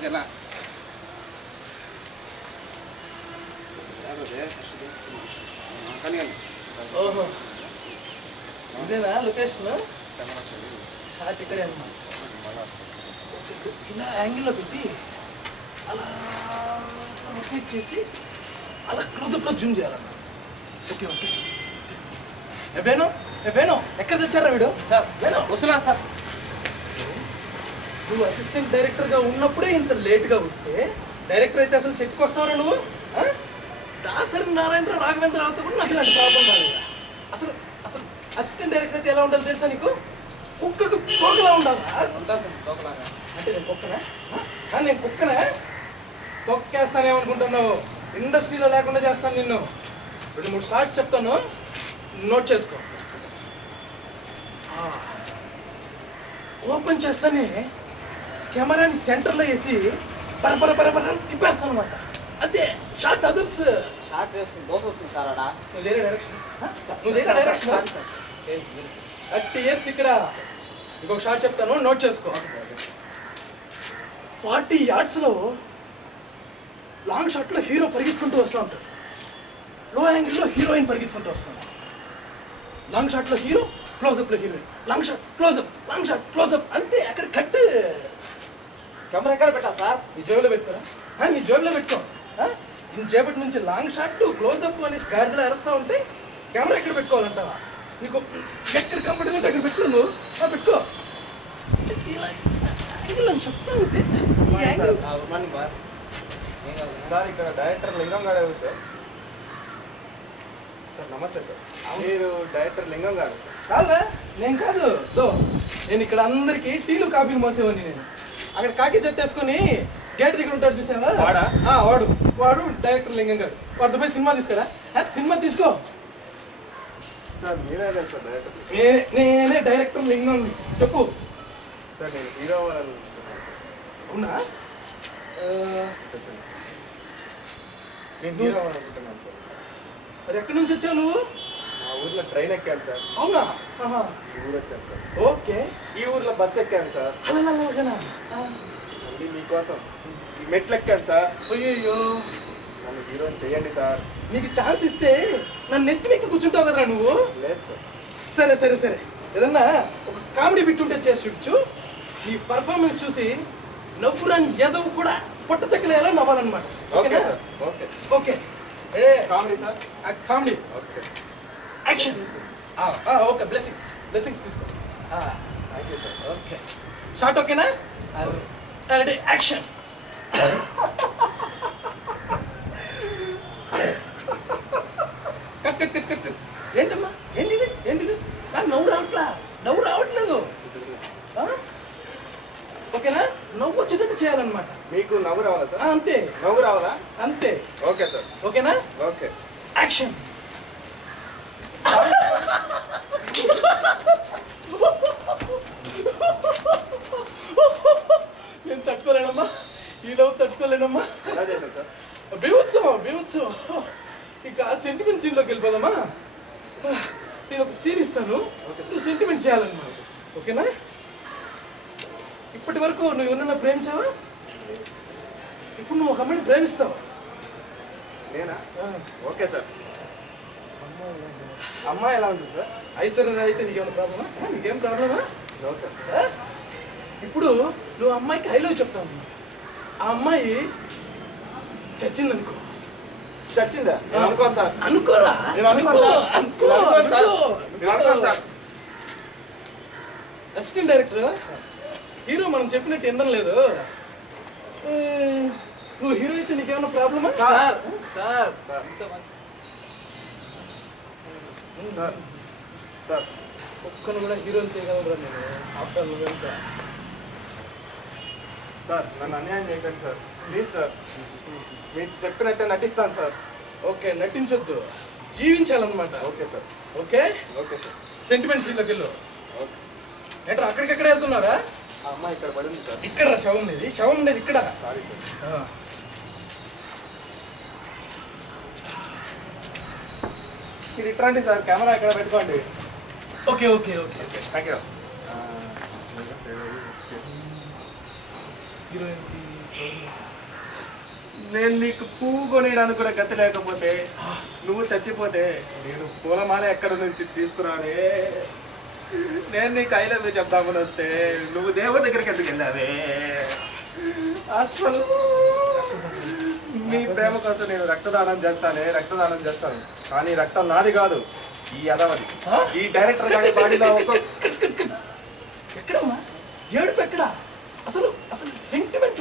ఓకేనా కానీ ఓహో ఇదేనా లొకేషన్ షార్ట్ ఇక్కడే అన్నమాట ఇలా యాంగిల్లో పెట్టి అలా రొటేట్ చేసి అలా క్లోజప్లో జూమ్ చేయాలన్నా ఓకే ఓకే వేణు ఎక్కడ చచ్చారా వీడు సార్ వస్తున్నా సార్ నువ్వు అసిస్టెంట్ డైరెక్టర్గా ఉన్నప్పుడే ఇంత లేట్గా వస్తే డైరెక్టర్ అయితే అసలు సెట్కి వస్తావురా నువ్వు దాసరి నారాయణరావు రాఘవేంద్రరావుతో కూడా నాకు ఇలాంటి ప్రాబ్లం రాలేదు అసలు అసలు అసిస్టెంట్ డైరెక్టర్ అయితే ఎలా ఉండాలి తెలుసా నీకు కుక్కకు తోకలా ఉండాలా ఉంటాను సార్ తోకలాగా అంటే నేను కుక్కనా నేను కుక్కనా తొక్కేస్తానేమనుకుంటున్నావు ఇండస్ట్రీలో లేకుండా చేస్తాను నిన్ను 2-3 షార్ట్స్ చెప్తాను నోట్ చేసుకో ఓపెన్ చేస్తానే కెమెరాని సెంటర్లో వేసి బర తిప్పేస్తాను అనమాట అంతే షార్ట్ అదర్స్ షార్ట్ వేస్తుంది దోశ వస్తుంది సార్ అడా నువ్వు వేరే డైరెక్షన్ సార్ 30 years ఇక్కడ ఇంకొక షార్ట్ చెప్తాను నోట్ చేసుకో 40 yardsలో లాంగ్ షాట్లో హీరో పరిగెత్తుకుంటూ వస్తూ ఉంటాడు లో యాంగిల్లో హీరోయిన్ పరిగెత్తుకుంటూ వస్తాను లాంగ్ షాట్లో హీరో క్లోజప్లో హీరోయిన్ లాంగ్ షాట్ క్లోజప్ అంతే అక్కడ కట్ కెమెరా ఎక్కడ పెట్టా సార్ నీ జేబులో పెట్టుకోరా నీ జేబులో పెట్టుకో ఇంచేపటి నుంచి లాంగ్ షాట్ క్లోజప్ అనేసి గాడిదలో అరుస్తూ ఉంటే కెమెరా ఎక్కడ పెట్టుకోవాలంటావా నీకు ఎక్కడ కంఫర్టబుల్ దగ్గర పెట్టుకో నువ్వు పెట్టుకో చెప్తా ఉంటే సార్ ఇక్కడ డైరెక్టర్ లింగం గారు సార్ సార్ నమస్తే సార్ మీరు డైరెక్టర్ లింగం గారు సార్ కాదురా నేను కాదు నేను ఇక్కడ అందరికి టీలు కాఫీలు మోసేవాడిని నేను అక్కడ కాకి చెట్టేసుకొని గేట్ దగ్గర ఉంటాడు చూసావా వాడు డైరెక్టర్ లింగం గారు వాడితో పోయి సినిమా తీసుకురా సినిమా తీసుకో సార్ మీరే సార్ డైరెక్టర్ నేనే డైరెక్టర్ లింగం చెప్పు సార్ నేను హీరో అవ్వాలని అవునా నేను హీరో అవ్వాలనుకుంటున్నాను సార్ మరి ఎక్కడి నుంచి వచ్చావు నువ్వు మా ఊర్లో ట్రైన్ ఎక్కాను సార్ అవునా ఈ ఊరు వచ్చాను సార్ ఓకే ఈ ఊర్లో బస్ ఎక్కాను సార్ అలాగనా మళ్ళీ మీకోసం ఈ మెట్లు ఎక్కాను సార్ అయ్యో నన్ను హీరోని చేయండి సార్ నీకు ఛాన్స్ ఇస్తే నన్ను నెత్తినెక్కి కూర్చుంటావు కదరా నువ్వు లేదు సార్ సరే ఏదన్నా ఒక కామెడీ బిట్ ఉంటే చేసి చూపించు నీ పర్ఫార్మెన్స్ చూసి నవ్వురాని ఎదవు కూడా పొట్ట చెక్కలేలా నవ్వాలన్నమాట okay sir okay comedy sir comedy okay action okay blessings తీసుకో thank you sir okay short ఓకేనా రెడీ యాక్షన్ కట్ ఏంటమ్మా ఏంటిది నాకు నవ్వు రావట్లేదు ఓకేనా నవ్వు వచ్చేటట్టు చేయాలన్నమాట మీకు నవ్వు రావాలా సార్ అంతే నవ్వు రావాలా అంతే ఓకే సార్ ఓకేనా ఓకే యాక్షన్ నేను తట్టుకోలేనమ్మా ఈ నవ్వు తట్టుకోలేనమ్మా ఎలా చేశాను సార్ బీవత్సవం ఇక సెంటిమెంట్ సీన్లోకి వెళ్ళిపోదామా నేను ఒక సీన్ ఇస్తాను నువ్వు సెంటిమెంట్ చేయాలన్నమాట ఓకేనా ఇప్పటి వరకు నువ్వు ఎవరన్నా ప్రేమించావా ఇప్పుడు నువ్వు ఒక అమ్మాయిని ప్రేమిస్తావు నేనా ఓకే సార్ అమ్మాయి ఎలా ఉంటుంది సార్ ఐశ్వర్య అయితే నీకేమైనా ప్రాబ్లమా నీకేం ప్రాబ్లమా నో సార్ ఇప్పుడు నువ్వు అమ్మాయికి ఐ లవ్ చెప్తావు అన్నమాట ఆ అమ్మాయి చచ్చిందనుకో చచ్చిందా నేను అనుకోను సార్ అనుకోరా అసిస్టెంట్ డైరెక్టర్ హీరో మనం చెప్పినట్టు వినడం లేదు నువ్వు హీరో అయితే నీకేమైనా ప్రాబ్లమా సార్ సార్ ఒక్కను కూడా హీరోని చేయగలరా నేను ఆఫ్టర్ నువ్వెంత సార్ నన్ను అన్యాయం చేయకండి సార్ ప్లీజ్ సార్ మీరు చెప్పినట్టే నటిస్తాను సార్ ఓకే నటించొద్దు జీవించాలన్నమాట okay sir okay okay sir sentiment సీన్లోకి వెళ్ళు ఓకే ఏంట్రా అక్కడికక్కడ వెళ్తున్నారా ఆ అమ్మాయి ఇక్కడ పడింది సార్ ఇక్కడ శవం ఉండేది ఇక్కడ సారీ సార్ మీరు ఇట్లాంటి సార్ కెమెరా ఇక్కడ పెట్టుకోండి ఓకే థ్యాంక్ యూ హీరోయిన్కి నేను నీకు పువ్వు కొనేయడానికి కూడా గతి లేకపోతే, నువ్వు చచ్చిపోతే నేను పూలమాల ఎక్కడ నుంచి తీసుకురానే? నేను నీకు ఐ లవ్ యూ చెప్దామని వస్తే నువ్వు దేవుడి దగ్గరికి ఎందుకు వెళ్ళావే? అసలు నీ ప్రేమ కోసం నేను రక్తదానం చేస్తాను. కానీ రక్తం నాది కాదు, ఈ అదవది, ఈ డైరెక్టర్ గారి బాడీలో ఒక ఎక్కడమ్మా ఏడుపు ఎక్కడ? అసలు అసలు సెంటిమెంట్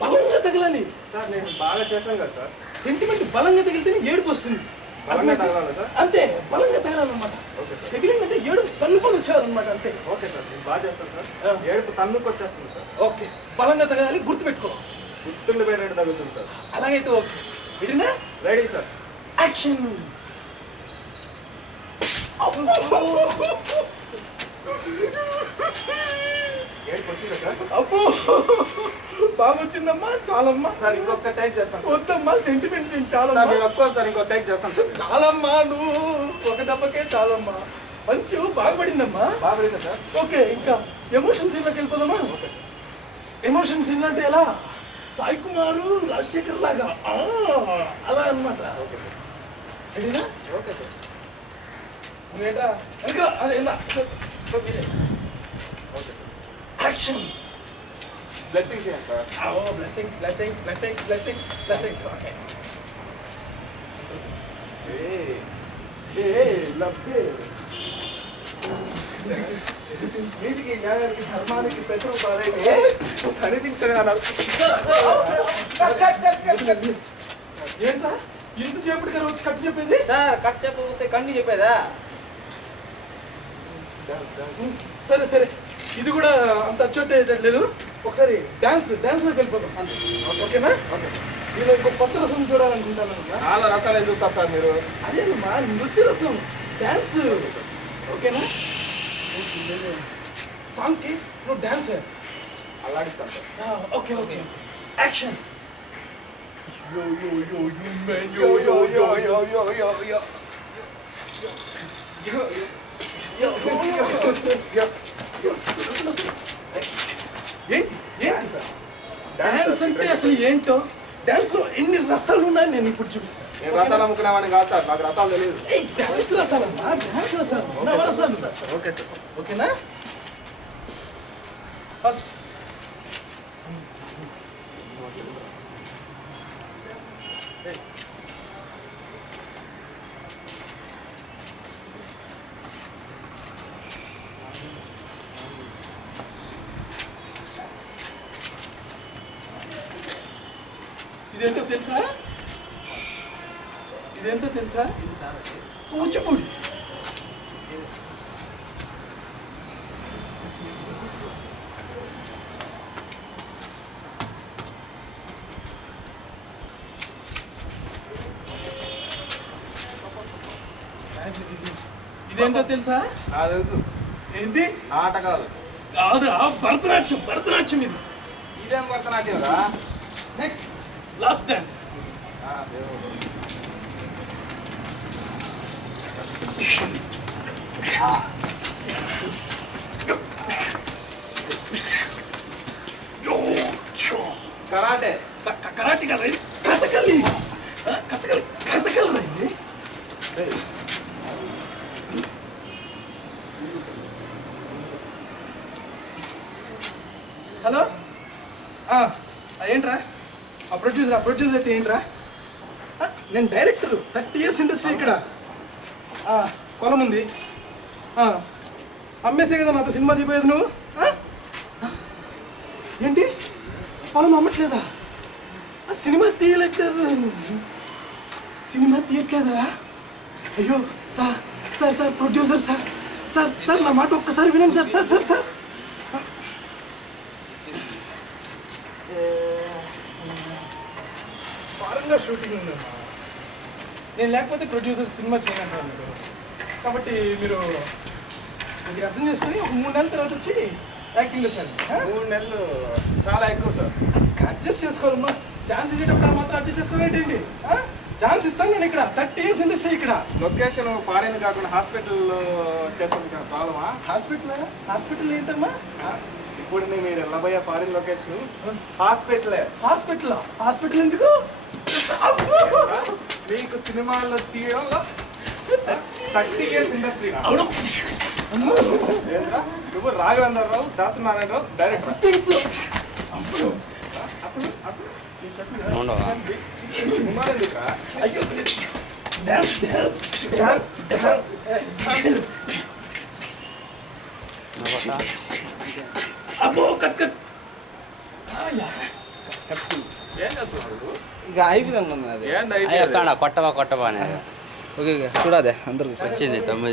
బలంగా తగలాలి సార్. నేను బాగా చేశాను కదా సార్. సెంటిమెంట్ బలంగా తగిలితేనే ఏడుపు వస్తుంది. బలంగా తగలాలి సార్. అంతే, బలంగా తగలాలన్నమాట. తగిలిందంటే ఏడుపు తన్నుకొని వచ్చేవారనమాట. అంతే. ఓకే సార్, నేను బాగా చేస్తాను సార్. ఏడుపు తన్నుకు వచ్చేస్తుంది సార్. ఓకే, బలంగా తగలాలి, గుర్తుపెట్టుకో. గుర్తుండి పోయినట్టు తగ్గుతుంది సార్. అలాగైతే ఓకే, విడినా? Ready sir. యాక్షన్. ఏడుపు వచ్చిందా సార్? అబ్బో, బాగా వచ్చిందమ్మా. చాలమ్మా సార్, ఇంకొక టైం చేస్తాను సార్. వద్దమ్మా, సెంటిమెంట్స్ సార్ చాలమ్మా. నేను ఒప్పుకోను సార్, ఇంకో టైం చేస్తాను సార్. చాలమ్మా, నువ్వు ఒక దెబ్బకే చాలమ్మా. మంచు బాగుపడిందమ్మా. బాగా సార్. ఓకే, ఇంకా ఎమోషన్ సీన్లోకి వెళ్ళిపోదామా? Okay sir. ఎమోషన్ సీన్ అంటే ఎలా? సాయి కుమారు రాజశేఖర్ లాగా అలా అన్నమాట. Okay sir. రెడీనా? Okay sir. నువ్వేంటా ఇంకా అదే ఇలా. Okay sir. యాక్షన్. బ్లెస్సింగ్స్ ఇవ్వండి sir. Blessings blessings blessings blessings blessings. Okay. లబ్బే నీతికి, న్యాయానికి, ధర్మానికి పెద్దలు పాడైతే కనిపించగా ఏంట్రా ఇంత చేపటి గారు వచ్చి కట్టు చెప్పేది? సార్ కట్ చెప్పకపోతే కన్ను చెప్పేదా? సరే సరే, ఇది కూడా అంత అచ్చొట్టేయట్లేదు. ఒకసారి డాన్స్లోకి వెళ్ళిపోతాం. ఓకేనా? ఓకే. నేను ఇంకో కొత్త రసం చూడాలనుకుంటాను. చాలా రసాలు ఏం చూస్తారు సార్ మీరు? అదేనమ్మా, నృత్య రసం, డాన్స్. ఓకేనా? సాంగ్కి నువ్వు డాన్స్ అలాగిస్తాను sir. Okay okay. Action. Yo yo yo you man yo yo yo yo yo yo yo dance అంటే అసలు ఏంటో, డాన్స్ లో ఎన్ని రసాలు ఉన్నాయని నేను ఇప్పుడు చూపిస్తాను. నేను రసాలు అమ్ముకున్నామని కాదు సార్, నాకు రసాలు తెలియదు. డాన్స్ రసాలమ్మా, డాన్స్ రసాలు, నవరసాలు. Okay sir. ఓకేనా? ఫస్ట్ ఇదేంటో తెలుసా? కూచిపూడి. ఇదేంటో తెలుసా? నాకు తెలుసు. ఏంటి? నాటకాలు కాదురా, భరతనాట్యం ఇది. ఇదేం భరతనాట్యం రా? Next last dance. Karate. Karate కదా, కథకళి. కథకళి రైంది. హలో, ఏంట్రా? ఆ ప్రొడ్యూసర్ అయితే ఏంట్రా? నేను డైరెక్టర్, 30 years ఇండస్ట్రీ ఇక్కడ. పొలం ఉంది, అమ్మేసే కదా నాతో సినిమా తీపోయేది నువ్వు. ఏంటి, పొలం అమ్మట్లేదా? సినిమా తీయట్లేదురా? అయ్యో సార్ ప్రొడ్యూసర్ సార్ నా మాట ఒక్కసారి వినండి సార్. ఫారెన్గా షూటింగ్ ఉందమ్మా, నేను లేకపోతే ప్రొడ్యూసర్ సినిమా చేయాలంటాను మీరు. కాబట్టి మీరు ఇది అర్థం చేసుకొని ఒక 3 నెలల తర్వాత వచ్చి యాక్టింగ్లో చేయాలి. 3 నెలలు చాలా ఎక్కువ సార్. అడ్జస్ట్ చేసుకోవాలమ్మా. ఛాన్స్ ఇచ్చేటప్పుడు మాత్రం అడ్జస్ట్ చేసుకోవాలంటేంటి? ఛాన్స్ ఇస్తాను నేను ఇక్కడ, 30 years ఇండస్ట్రీ ఇక్కడ. లొకేషన్ ఫారెన్ కాకుండా హాస్పిటల్లో చేస్తాను కదా, ప్రాబ్లమా? హాస్పిటల్ ఏంటమ్మా? ఇప్పుడు మీరు వెళ్ళబోయే ఫారిన్ లొకేషన్ హాస్పిటలే. హాస్పిటల్ ఎందుకు? మీకు సినిమాల్లో తీయడంలో 30 years ఇండస్ట్రీ. నువ్వు రాఘవేంద్రరావు, దాసనారాయణరావు డైరెక్టర్. అసలు అసలు సినిమాలు ఎందుకురా? డాన్స్. అబ్బో కట్ ఏం చేస్తున్నావు? ఇక అయిపోయింది అది. ఏంది కొట్టవా అనేది ఓకే చూడదే అందరికి వచ్చింది 9.